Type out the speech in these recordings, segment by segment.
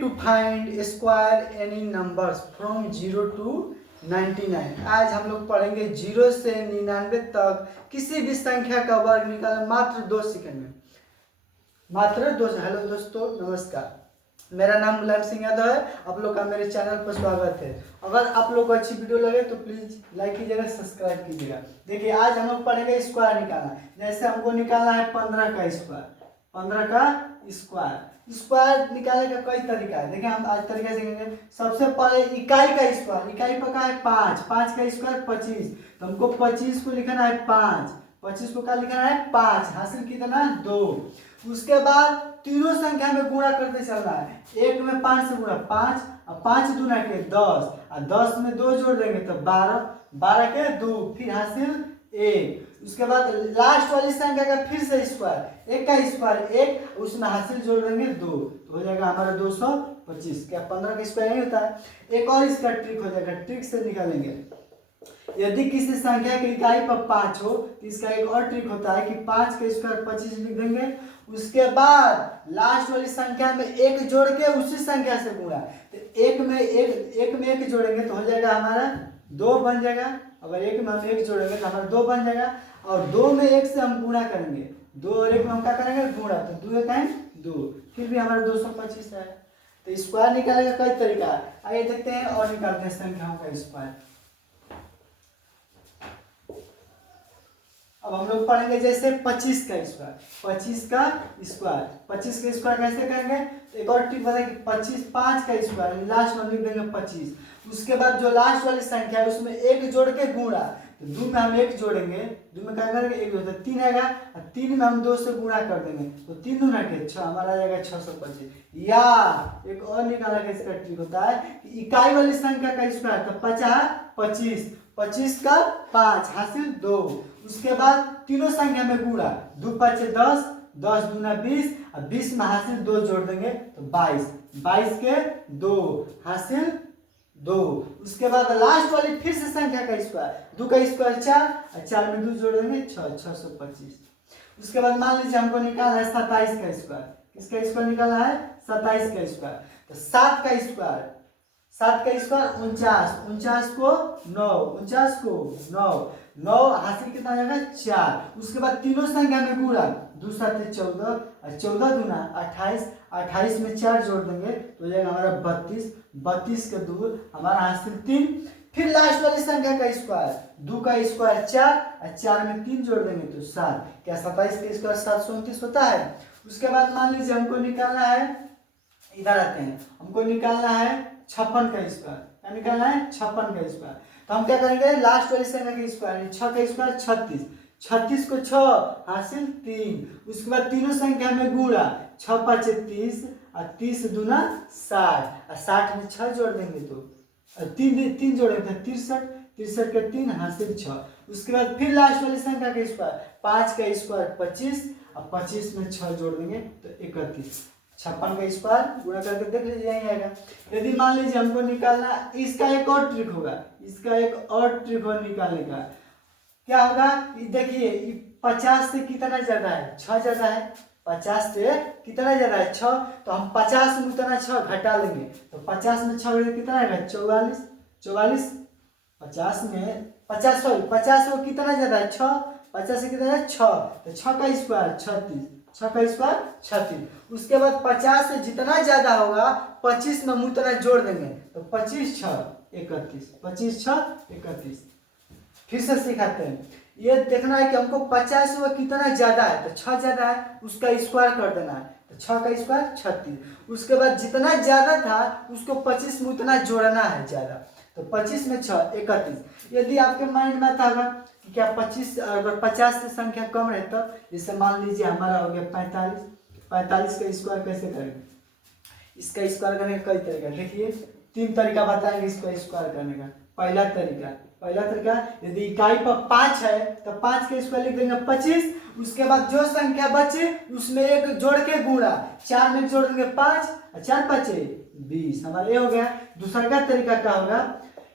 to find square any numbers from 0 to 99। आज हम लोग पढ़ेंगे 0 से 99 तक किसी भी संख्या का वर्ग निकालना मात्र 2 सेकंड में, मात्र 2। हेलो दोस्तों, नमस्कार। मेरा नाम मुलायम सिंह यादव है। आप लोग का मेरे चैनल पर स्वागत है। अगर आप लोग को अच्छी वीडियो लगे तो प्लीज लाइक कीजिएगा, सब्सक्राइब कीजिएगा। देखिए, आज हम लोग पढ़ेंगे स्क्वायर निकालना। जैसे हमको निकालना है 15 का स्क्वायर, 15 का स्क्वायर। स्क्वायर निकालने का कई तरीका है। देखिए, हम आज तरीका सीखेंगे। सबसे पहले इकाई का स्क्वायर। इकाई पर का है 5, 5 का स्क्वायर 25। तो हमको 25 को लिखना है 5, 25 को क्या लिखना है 5। हासिल कितना 2। उसके बाद तीनों संख्या में गुणा करते चलना है। एक में 5 से गुणा 5, और 5 दूना के 10, और 10 में 2 जोड़ देंगे तो 12, 12 के 2, फिर हासिल 1। उसके बाद लास्ट वाली संख्या का फिर से स्क्वायर, 1 का स्क्वायर 1, उसमें हासिल जोड़ देंगे 2, तो हो जाएगा हमारा 225। क्या 15 का स्क्वायर नहीं होता है? एक और इसका ट्रिक हो जाएगा, ट्रिक से निकालेंगे। यदि किसी संख्या की इकाई पर 5 हो तो इसका एक और ट्रिक होता है कि 5 का स्क्वायर 25 लिख देंगे। उसके बाद लास्ट वाली संख्या में 1 जोड़ के उसी संख्या से गुणा, तो 1 में 1 जोड़ेंगे तो हो जाएगा हमारा 2 बन जाएगा। अगर 1 में हम 1 जोड़ेंगे तो हमारा 2 बन जाएगा, और 2 में 1 से हम गुणा करेंगे। 2 और 1 में हम क्या करेंगे गुणा, तो 2 टाइम 2, फिर भी हमारा 225 है। तो स्क्वायर निकालने का कई तरीका है। आइए देखते हैं और निकालते हैं संख्याओं का स्क्वायर। अब हम लोग पढ़ेंगे जैसे 25 का स्क्वायर। 25 का स्क्वायर, 25 का स्क्वायर कैसे करेंगे? तो एक और टिप बता कि 25 5 का स्क्वायर, लास्ट में लिख देंगे 25। उसके बाद जो लास्ट वाली संख्या है उसमें 1 जोड़ के गुणा, तो 2 में हम 1 जोड़ेंगे, 2 में क्या करेंगे 1 जोड़ते 3 आएगा, और 3 में हम 2 से गुणा कर देंगे, तो 3 दूना के 6, हमारा आ जाएगा 625। या एक और निकालने का इसका ट्रिक होता है कि इकाई वाली संख्या का स्क्वायर, तो 50 25, 25 का 5 हासिल 2। उसके बाद तीनों संख्या में गुणा, 2 5 10, 10 दूना 20, और 20 में हासिल 2 जोड़ देंगे तो 22, 22 के 2 हासिल 2। उसके बाद लास्ट वाली फिर से संख्या का स्क्वायर, 2 का स्क्वायर 4, और 4 में 2 जोड़ देंगे 6, 625। उसके बाद मान लीजिए हमको निकालना है 27 का स्क्वायर। किसका स्क्वायर निकालना है? 27 का स्क्वायर। तो 7 का स्क्वायर, 7 का स्क्वायर 49, 49 को 9, 49 को 9, 9 हासिल कितना जाएगा 4। उसके बाद तीनों संख्या में गुणा, 2 7 14, और 14 दूना 28, 28 में 4 जोड़ देंगे तो हो जाएगा हमारा 32, 32 के 2, हमारा हासिल 3। फिर लास्ट वाली संख्या का स्क्वायर, 2 का स्क्वायर 4, और 4 में 3 जोड़ देंगे तो 7। क्या 27 का स्क्वायर 729 होता है? उसके बाद मान लीजिए हमको निकालना है, इधर आते हैं, हमको निकालना है 56 का स्क्वायर। क्या निकालना है? 56 का स्क्वायर। तो हम क्या करेंगे, लास्ट वाली संख्या का स्क्वायर, 6 का स्क्वायर 36, 36 को 6 हासिल 3। उसके बाद तीनों संख्या में गुणा, 6 5 30, और 30 दूना 60, और 60 में 6 जोड़ देंगे तो 3 जोड़ेंगे तो 63, 63 के 3 हासिल 6। उसके बाद फिर लास्ट वाली संख्या का स्क्वायर, 5 का स्क्वायर 25, और 25 में 6 जोड़ देंगे तो 31। 56 का स्क्वायर गुणा करके देख लीजिए, यही आएगा। यदि मान लीजिए हमको निकालना, इसका एक और ट्रिक होगा, इसका एक और ट्रिक हो निकालने का। क्या होगा? देखिए 50 से कितना ज्यादा है? 6 ज्यादा है। 50 से कितना ज्यादा है? 6। तो हम 50 में उतना 6 घटा लेंगे, तो 50 में 6 कितना आएगा? 44, 44। 50 में 50 को कितना ज्यादा है? 6। 50 से कितना है? 6, तो 6 का स्क्वायर 36, 6 का स्क्वायर 36। उसके बाद 50 से जितना ज्यादा होगा 25 में हम उतना जोड़ देंगे, तो 25 6 31, 25 6 31। फिर से सिखाते हैं। ये देखना है कि हमको 50 से वो कितना ज्यादा है, तो 6 ज्यादा है, उसका स्क्वायर कर देना है, तो 6 का स्क्वायर 36। उसके बाद जितना ज्यादा था उसको 25 में उतना जोड़ना है ज्यादा, तो 25 में 6 31। यदि आपके माइंड में था कि क्या 25 अगर 50 से संख्या कम रहे तो, जैसे मान लीजिए हमारा हो गया 45, 45 का स्क्वायर कैसे करेंगे? इसका स्क्वायर करने का कई तरीका, देखिए 3 तरीका बताएंगे इसको स्क्वायर करने का। पहला तरीका, यदि इकाई पर 5 है तो 5 का स्क्वायर लिख देंगे 25। उसके बाद जो संख्या बचे उसमें 1 जोड़ के गुणा, 4 में जोड़ देंगे 5, और 4 5 20, हमारा ये हो गया। दूसरा का तरीका क्या होगा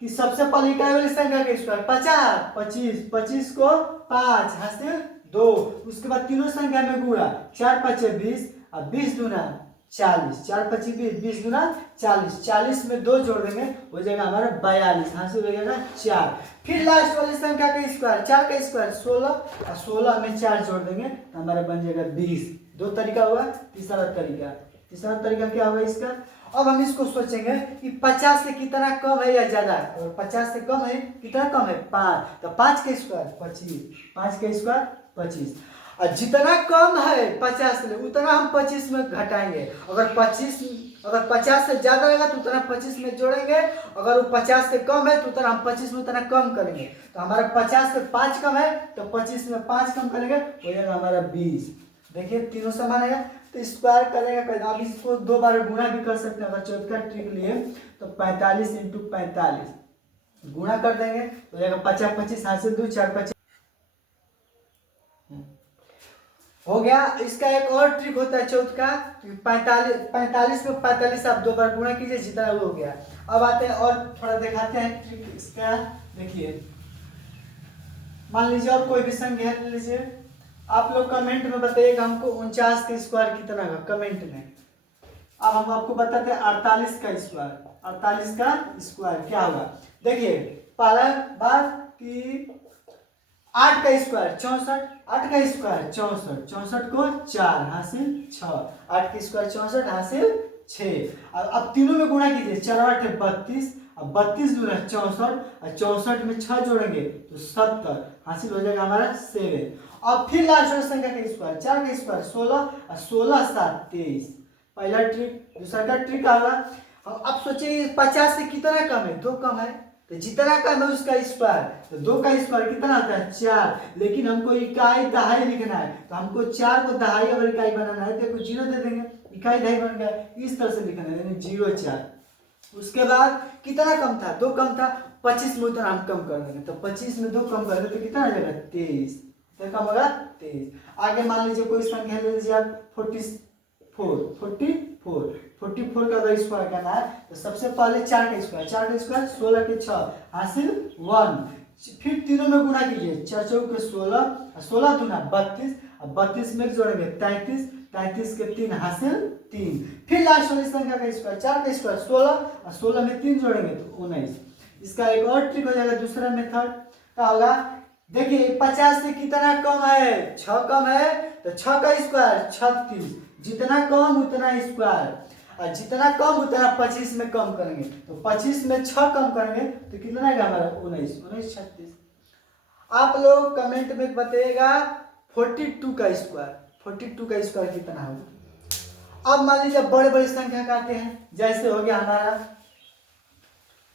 कि सबसे पहले इकाई वाली संख्या का स्क्वायर 50 25, 25 को 5 हासिल 2। उसके बाद तीनों संख्या में गुणा, 4 5 20, और 20 दूना 40, 4 25 20, 20 गुना 40, 40 में 2 जोड़ देंगे हो जाएगा हमारा 42, हासिल हो जाएगा 4। फिर लास्ट वाली संख्या का स्क्वायर, 4 का स्क्वायर 16 और 16 में 4 जोड़ देंगे तो हमारा बन जाएगा 20। दो तरीका हुआ। तीसरा तरीका क्या होगा इसका? अब हम इसको सोचेंगे कि 50 से कितना कम है या ज्यादा है, और 50 से कम है कितना कम है 5, तो 5 का स्क्वायर 25, 5 का स्क्वायर 25। और जितना कम है 50 से उतना हम 25 में घटाएंगे। अगर 50 से ज्यादा रहेगा तो उतना 25 में जोड़ेंगे, अगर वो 50 से कम है तो उतना हम 25 में उतना कम करेंगे। तो हमारा 50 से 5 कम है तो 25 में 5 कम करेंगे हो जाएगा हमारा 20। देखिए तीनों समान है तो स्क्वायर करेगा। अब इसको 2 बार गुणा भी कर सकते हैं। अगर चौथा ट्रिक लिए तो 45 × 45 गुणा कर देंगे तो जाएगा 50 25 हाथ से 2 4 5 हो गया। इसका एक और ट्रिक होता है चौथ का, 45 में 45 आप 2 बार गुणा कीजिए जितना वो हो गया। अब आते हैं और थोड़ा दिखाते हैं ट्रिक इसका। देखिए मान लीजिए और कोई भी संख्या ले लीजिए, आप लोग कमेंट में बताइएगा हमको 49 का स्क्वायर कितना होगा कमेंट में। अब हम आपको बताते हैं 48 का स्क्वायर, 48 का स्क्वायर क्या होगा। देखिए पहला बात कि 8 का स्क्वायर 64, 8 का स्क्वायर 64, 64 को 4 हासिल 6, 8 का स्क्वायर 64 हासिल 6। अब तीनों में गुणा कीजिए, 4 8 32, अब 32 गुना 64 और 64 में 6 जोड़ेंगे तो 70 हासिल हो जाएगा हमारा 7। अब फिर लास्ट वाली संख्या का स्क्वायर, 4 का स्क्वायर 16 और 16 7 23। पहला ट्रिक। दूसरा का ट्रिक आएगा, अब सोचिए 50 से कितना कम है 2 कम है, तो जितना कम है उसका स्क्वायर, तो 2 का स्क्वायर कितना होता है 4, लेकिन हमको इकाई दहाई लिखना है तो हमको 4 को दहाई अगर इकाई बनाना है तो 0 दे देंगे, इकाई दहाई बन गया। इस तरह से लिखना है यानी 0 4। उसके बाद कितना कम था 2 कम था, 25 में उतना हम कम कर देंगे तो 25 में 2 कम कर देंगे तो कितना आ जाएगा 23, तो कम होगा 23। आगे मान लीजिए कोई संख्या ले लीजिए आप 44 का अगर स्क्वायर करना है तो सबसे पहले 4 का स्क्वायर 16 के 6 हासिल 1। फिर तीनों में गुणा कीजिए, 4 चौक के 16, 16 दूना 32, अब 32 में जोड़ेंगे 33, 33 के 3 हासिल 3। फिर लास्ट वाली संख्या का स्क्वायर, 4 का स्क्वायर 16 और 16 में 3 जोड़ेंगे तो 19। इसका एक और ट्रिक हो जाएगा दूसरा मेथड क्या होगा। देखिए 50 से कितना कम है 6 कम है तो 6 का स्क्वायर 36, जितना कम उतना स्क्वायर, और जितना कम उतना 25 में कम करेंगे तो 25 में 6 कम करेंगे तो कितना आएगा हमारा 19, 19 36। आप लोग कमेंट में बताइएगा 42 का स्क्वायर कितना होगा। अब मान लीजिए बड़े बड़े संख्या काटे हैं, जैसे हो गया हमारा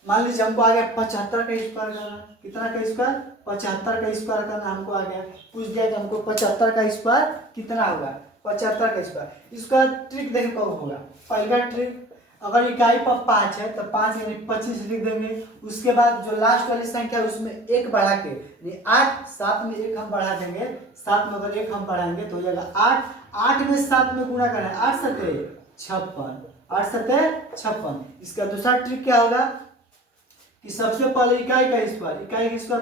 मान लीजिए हमको आ गया 75 का स्क्वायर करना, कितना का स्क्वायर 75 का स्क्वायर करना हमको आ गया। पूछ दिया कि हमको 75 का स्क्वायर कितना होगा, 75 का स्क्वायर। इसका ट्रिक देखो कब होगा। पहला ट्रिक, अगर इकाई पर 5 है तो 5 यानी 25 लिख देंगे। उसके बाद जो लास्ट वाली संख्या है उसमें 1 बढ़ा के यानी 8, 7 में 1 हम बढ़ा देंगे, 7 में अगर 1 हम बढ़ाएंगे तो हो जाएगा 8, 8 में 7 में गुणा करना है 8 7 56, 8 7 56। इसका दूसरा ट्रिक क्या होगा कि सबसे पहले इकाई का स्क्वायर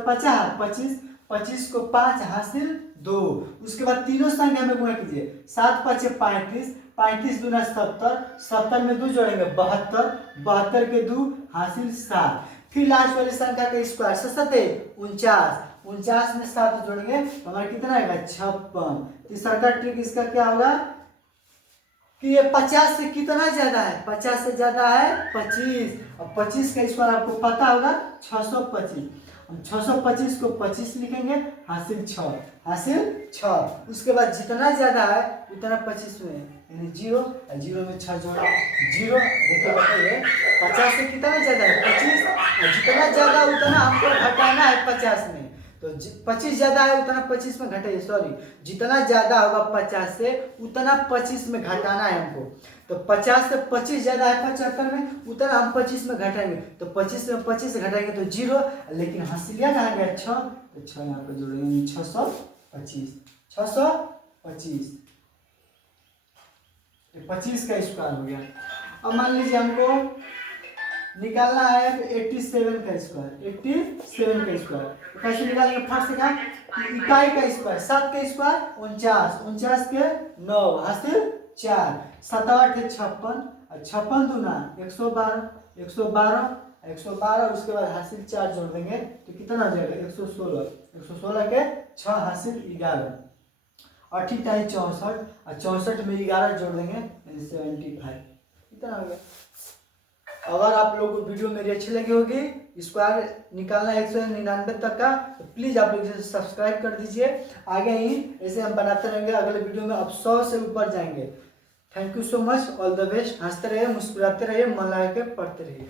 50 25, 25 को 5 हासिल 2। उसके बाद तीनों संख्या में गुणा कीजिए, 7 5 35, 35 दूना 70, 70 में 2 जोड़ेंगे 72, 72 के 2 हासिल 7। फिर लास्ट वाली संख्या का स्क्वायर 7 49, 49 में 7 जोड़ेंगे तो हमारा कितना आएगा 56। तीसरा का ट्रिक इसका क्या होगा कि ये 50 से कितना ज्यादा है, 50 से ज्यादा है 25, और 25 का स्क्वायर आपको पता होगा 625। हम 625 को 25 लिखेंगे हासिल 6, हासिल 6। उसके बाद जितना ज्यादा है उतना 25 में यानी 0, और 0 में 6 जोड़ा 0। देखिए बताइए 50 से कितना ज्यादा है 25, और जितना ज्यादा उतना हमको घटाना है 50 में, तो 25 ज्यादा है उतना 25 में घटाइए, सॉरी जितना ज्यादा होगा 50 से उतना 25 में घटाना है हमको। तो 50 से 25 ज्यादा है 75 में, उतना हम 25 में घटाएंगे तो 25 में 25 घटाएंगे तो 0, लेकिन हासिलिया कहा गया 6, तो 6 यहाँ पे जोड़ेंगे 625, 625 25 का स्क्वायर हो गया। अब मान लीजिए हमको निकालना है 87 का स्क्वायर, 87 का स्क्वायर कैसे निकालेंगे। फर्स्ट का इकाई का स्क्वायर 7 का स्क्वायर 49, 49 के 9 हासिल 4, 7 8 है 56 और 56 दूना 112, 112, 112 उसके बाद हासिल 4 जोड़ देंगे तो कितना हो जाएगा 116, 116 के 6 हासिल 11 और ठीक टाइम 64 और 64 में 11 जोड़ देंगे 75, कितना हो गया। अगर आप लोग को वीडियो मेरी अच्छी लगी होगी, स्क्वायर निकालना 199 तक का, तो प्लीज़ आप लोग इसे सब्सक्राइब कर दीजिए। आगे ही ऐसे हम बनाते रहेंगे, अगले वीडियो में अब 100 से ऊपर जाएंगे। Thank you so much, all the best. हंसते रहिए, मुस्कुराते रहिए, मन लगा के पढ़ते रहिए।